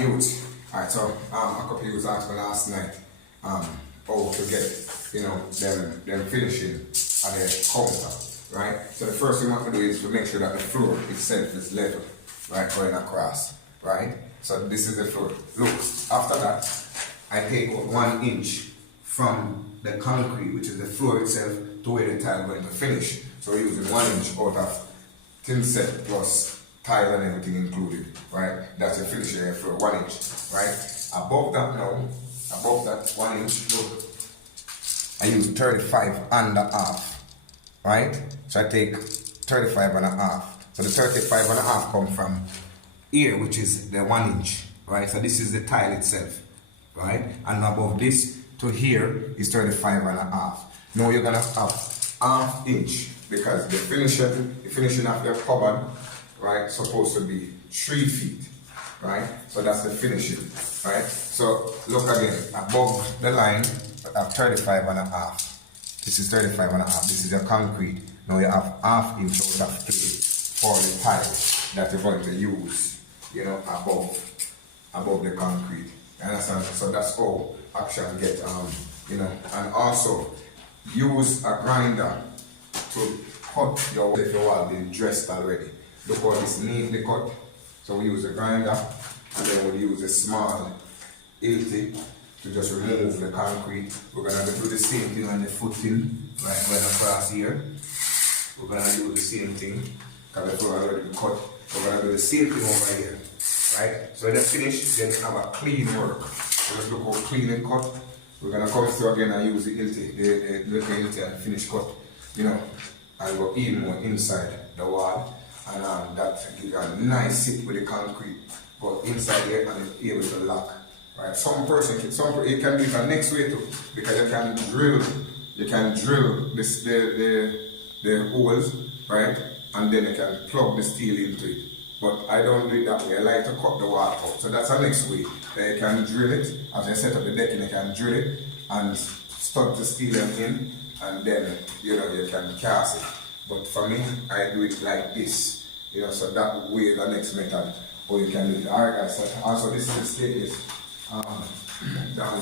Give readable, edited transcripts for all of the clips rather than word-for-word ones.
Youths. Alright, so a couple of youths asked me last night how to get, them finishing at the counter, right? So the first thing you want to do is to make sure that the floor itself is level, right, going across, right? So this is the floor. Look, after that, I take out 1 inch from the concrete, which is the floor itself, to where the tile is going to finish. So we're using 1 inch out of thin set plus tile and everything included, right? That's the finish area for 1 inch, right? Above that now, above that 1 inch, look, I use 35.5, right? So I take 35.5. So the 35.5 come from here, which is the 1 inch, right? So this is the tile itself, right? And above this to here is 35.5. Now you're gonna have 1/2 inch because the finishing of the cupboard, right, supposed to be 3 feet, right? So that's the finishing, right? So look again, above the line, I have 35.5. This is 35.5. This is your concrete. Now you have 1/2 inch out of 3 for the tile that you're going to use, above the concrete. You understand? So that's how action get, and also use a grinder to cut your if your wall been dressed already. Look how it's neatly cut. So we use a grinder and then we use a small hilti to just remove the concrete. We're gonna do the same thing on the footing, right across here. We're gonna do the same thing because the floor already cut. We're gonna do the same thing over here, right? So when they finish, then have a clean work. So let's look how clean and cut. We're gonna come through again and use the hilti and finish cut, and go even more inside the wall, and that gives a nice sit with the concrete. But inside here and it's able to lock, right? You can do it the next way too, because you can drill this the holes, right? And then you can plug the steel into it. But I don't do it that way. I like to cut the wall out. So that's the next way. You can drill it. As you set up the decking, you can drill it and stud the steel in, and then you can cast it. But for me, I do it like this. So that way the next method, or you can do it. Alright guys, so also this is the staircase. Down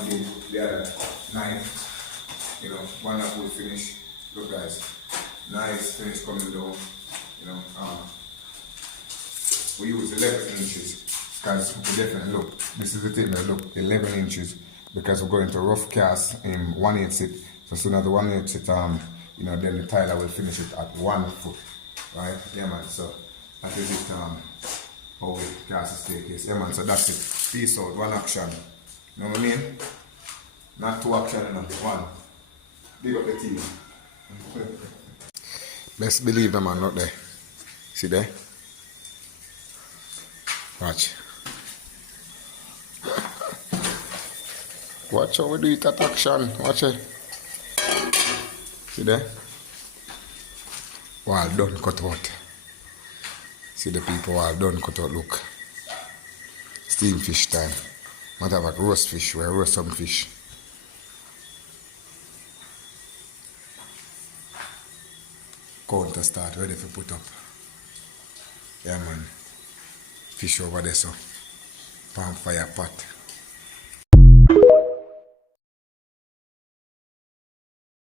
the other knife. One that will finish. Look guys, nice finish coming down. We use 11 inches because we definitely look. This is the thing that look 11 inches because we're going to rough cast in 1/8 it. So soon as the 1/8 it, then the tiler will finish it at 1 foot, right? Yeah man. So that is it. How we cast the staircase. Yeah man. So that's it. Peace out. One action. You know what I mean? Not 2 action, one. Big up the team. Best believe the man not there. See there? Watch. Watch how we do it at action. Watch it. See there? Well done cut out. See the people well done cut out. Look. Steam fish time. Might have a roast fish. We'll roast some fish. Counter start ready for put up. Yeah man. Fish over there so. Palm fire pot.